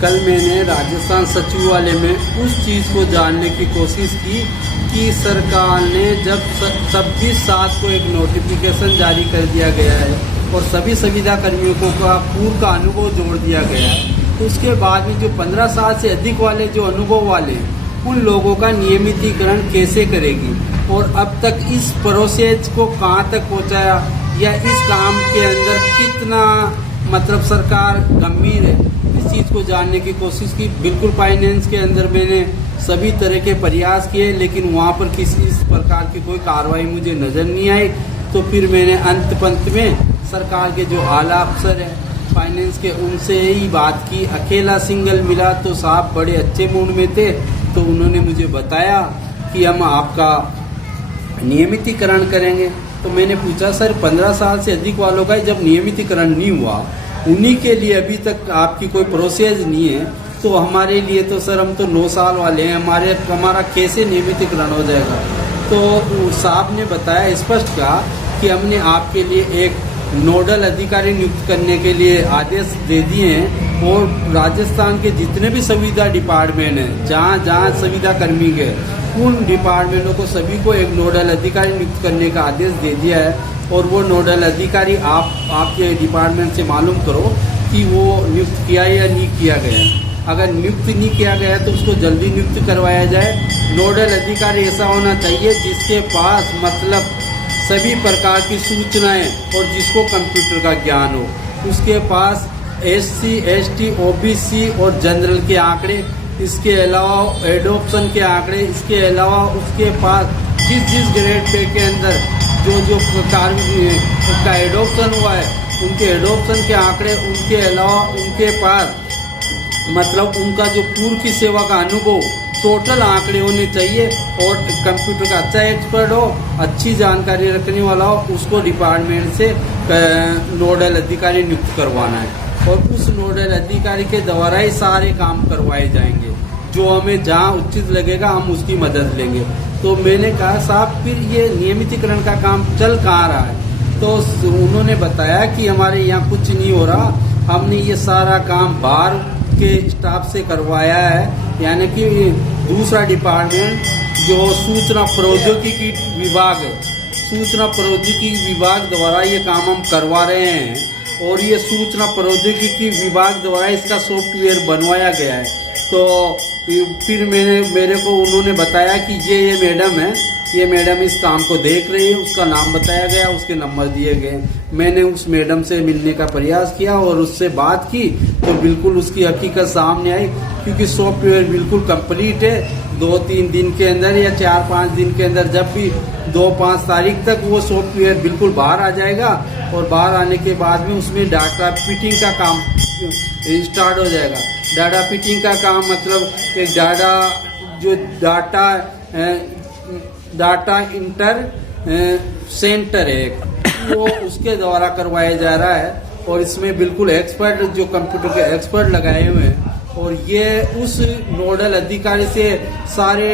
कल मैंने राजस्थान सचिवालय में उस चीज़ को जानने की कोशिश की कि सरकार ने जब 26/7 को एक नोटिफिकेशन जारी कर दिया गया है और सभी सुविधा कर्मियों को का पूर्व का अनुभव जोड़ दिया गया है, तो उसके बाद में जो 15 साल से अधिक वाले जो अनुभव वाले उन लोगों का नियमितीकरण कैसे करेगी और अब तक इस प्रोसेस को कहाँ तक पहुँचाया या इस काम के अंदर कितना मतलब सरकार गंभीर है, इस चीज़ को जानने की कोशिश की। बिल्कुल फाइनेंस के अंदर मैंने सभी तरह के प्रयास किए, लेकिन वहाँ पर किसी इस प्रकार की कोई कार्रवाई मुझे नज़र नहीं आई। तो फिर मैंने अंत पंत में सरकार के जो आला अफसर हैं फाइनेंस के, उनसे ही बात की। अकेला सिंगल मिला तो साहब बड़े अच्छे मूड में थे, तो उन्होंने मुझे बताया कि हम आपका नियमितीकरण करेंगे। तो मैंने पूछा सर 15 साल से अधिक वालों का जब नियमितीकरण नहीं हुआ, उन्हीं के लिए अभी तक आपकी कोई प्रोसेस नहीं है, तो हमारे लिए तो सर हम तो 9 साल वाले हैं, हमारा कैसे नियमितीकरण हो जाएगा। तो साहब ने बताया स्पष्ट कहा कि हमने आपके लिए एक नोडल अधिकारी नियुक्त करने के लिए आदेश दे दिए हैं और राजस्थान के जितने भी संविदा डिपार्टमेंट हैं, जहाँ जहाँ संविदा कर्मी गए, उन डिपार्टमेंटों को सभी को एक नोडल अधिकारी नियुक्त करने का आदेश दे दिया है। और वो नोडल अधिकारी आपके डिपार्टमेंट से मालूम करो कि वो नियुक्त किया या नहीं किया गया। अगर नियुक्त नहीं किया गया तो उसको जल्दी नियुक्त करवाया जाए। नोडल अधिकारी ऐसा होना चाहिए जिसके पास मतलब सभी प्रकार की सूचनाएं और जिसको कंप्यूटर का ज्ञान हो। उसके पास SC, ST, OBC और जनरल के आंकड़े, इसके अलावा एडोप्शन के आंकड़े, इसके अलावा उसके पास जिस ग्रेड पे के अंदर जो कार्य का एडोप्शन हुआ है उनके एडोप्शन के आंकड़े, उनके अलावा उनके पास मतलब उनका जो पूर्व की सेवा का अनुभव, टोटल आंकड़े होने चाहिए। और कंप्यूटर का अच्छा एक्सपर्ट हो, अच्छी जानकारी रखने वाला हो, उसको डिपार्टमेंट से नोडल अधिकारी नियुक्त करवाना है और उस नोडल अधिकारी के द्वारा ही सारे काम करवाए जाएंगे। जो हमें जहाँ उचित लगेगा हम उसकी मदद लेंगे। तो मैंने कहा साहब फिर ये नियमितीकरण का काम चल कहाँ रहा है? तो उन्होंने बताया कि हमारे यहाँ कुछ नहीं हो रहा, हमने ये सारा काम बाहर के स्टाफ से करवाया है, यानी कि दूसरा डिपार्टमेंट जो सूचना प्रौद्योगिकी विभाग है, सूचना प्रौद्योगिकी विभाग द्वारा ये काम हम करवा रहे हैं और ये सूचना प्रौद्योगिकी विभाग द्वारा इसका सॉफ्टवेयर बनवाया गया है। तो फिर मेरे को उन्होंने बताया कि ये मैडम है, ये मैडम इस काम को देख रही है। उसका नाम बताया गया, उसके नंबर दिए गए। मैंने उस मैडम से मिलने का प्रयास किया और उससे बात की तो बिल्कुल उसकी हकीकत सामने आई, क्योंकि सॉफ्टवेयर बिल्कुल कंप्लीट है। 2-3 दिन के अंदर या 4-5 दिन के अंदर, जब भी 2-5 तारीख तक वो सॉफ्टवेयर बिल्कुल बाहर आ जाएगा और बाहर आने के बाद में उसमें डाटा फिटिंग का काम स्टार्ट हो जाएगा। डाटा फिटिंग का काम मतलब एक डाटा इंटर सेंटर है, वो उसके द्वारा करवाया जा रहा है और इसमें बिल्कुल एक्सपर्ट, जो कंप्यूटर के एक्सपर्ट लगाए हुए हैं और ये उस नोडल अधिकारी से सारे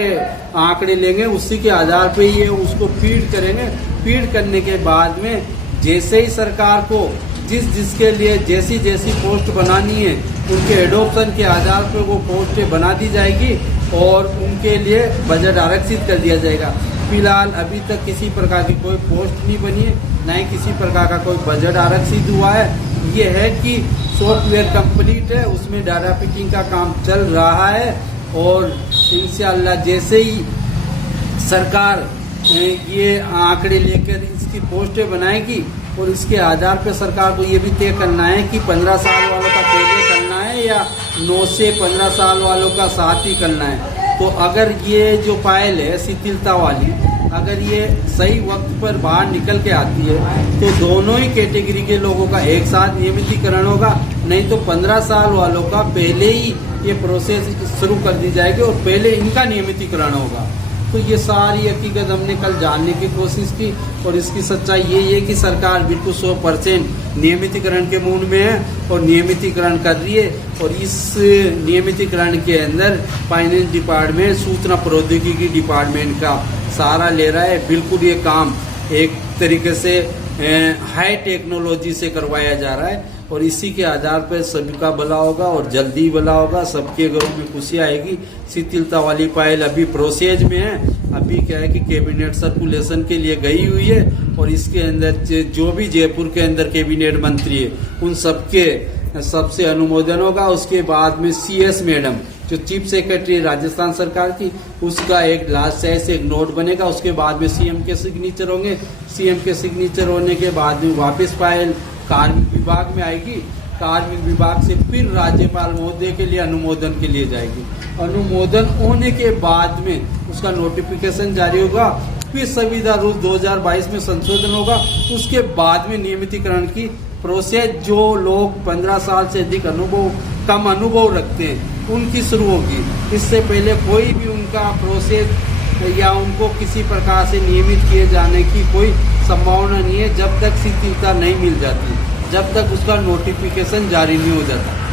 आंकड़े लेंगे, उसी के आधार पे ये उसको फीड करेंगे। फीड करने के बाद में जैसे ही सरकार को जिसके लिए जैसी पोस्ट बनानी है उनके एडोप्शन के आधार पर वो पोस्टें बना दी जाएगी और उनके लिए बजट आरक्षित कर दिया जाएगा। फिलहाल अभी तक किसी प्रकार की कोई पोस्ट नहीं बनी है, न ही किसी प्रकार का कोई बजट आरक्षित हुआ है। ये है कि सॉफ्टवेयर कंप्लीट है, उसमें डाटा फिटिंग का काम चल रहा है और इंशाअल्लाह जैसे ही सरकार ये आंकड़े लेकर इसकी पोस्टें बनाएगी और इसके आधार पर सरकार को ये भी तय करना है कि 15 साल वालों का पहले करना है या 9 से 15 साल वालों का साथ ही करना है। तो अगर ये जो फाइल है शिथिलता वाली, अगर ये सही वक्त पर बाहर निकल के आती है तो दोनों ही कैटेगरी के लोगों का एक साथ नियमितीकरण होगा, नहीं तो 15 साल वालों का पहले ही ये प्रोसेस शुरू कर दी जाएगी और पहले इनका नियमितीकरण होगा। तो ये सारी हकीकत हमने कल जानने की कोशिश की और इसकी सच्चाई यही है कि सरकार बिल्कुल 100% नियमितीकरण के मूड में है और नियमितीकरण कर रही है। और इस नियमितीकरण के अंदर फाइनेंस डिपार्टमेंट, सूचना प्रौद्योगिकी डिपार्टमेंट का सहारा ले रहा है। बिल्कुल ये काम एक तरीके से हाई टेक्नोलॉजी से करवाया जा रहा है और इसी के आधार पर सभी का भला होगा और जल्दी भला होगा, सबके घरों में खुशी आएगी। शिथिलता वाली फाइल अभी प्रोसेस में है, अभी क्या है कि कैबिनेट सर्कुलेशन के लिए गई हुई है और इसके अंदर जो भी जयपुर के अंदर कैबिनेट मंत्री है उन सबसे अनुमोदन होगा। उसके बाद में CS मैडम जो चीफ सेक्रेटरी राजस्थान सरकार की, उसका एक लास्ट साइज एक नोट बनेगा। उसके बाद में CM के सिग्नेचर होंगे। CM के सिग्नेचर होने के बाद में वापस फाइल कार्मिक विभाग में आएगी। कार्मिक विभाग से फिर राज्यपाल महोदय के लिए अनुमोदन के लिए जाएगी। अनुमोदन होने के बाद में उसका नोटिफिकेशन जारी होगा। फिर संविधान रूल 2022 में संशोधन होगा। उसके बाद में नियमितीकरण की प्रोसेस, जो लोग 15 साल से अधिक कम अनुभव रखते हैं उनकी शुरू होगी। इससे पहले कोई भी उनका प्रोसेस या उनको किसी प्रकार से नियमित किए जाने की कोई संभावना नहीं है, जब तक शिथिलता नहीं मिल जाती, जब तक उसका नोटिफिकेशन जारी नहीं हो जाता।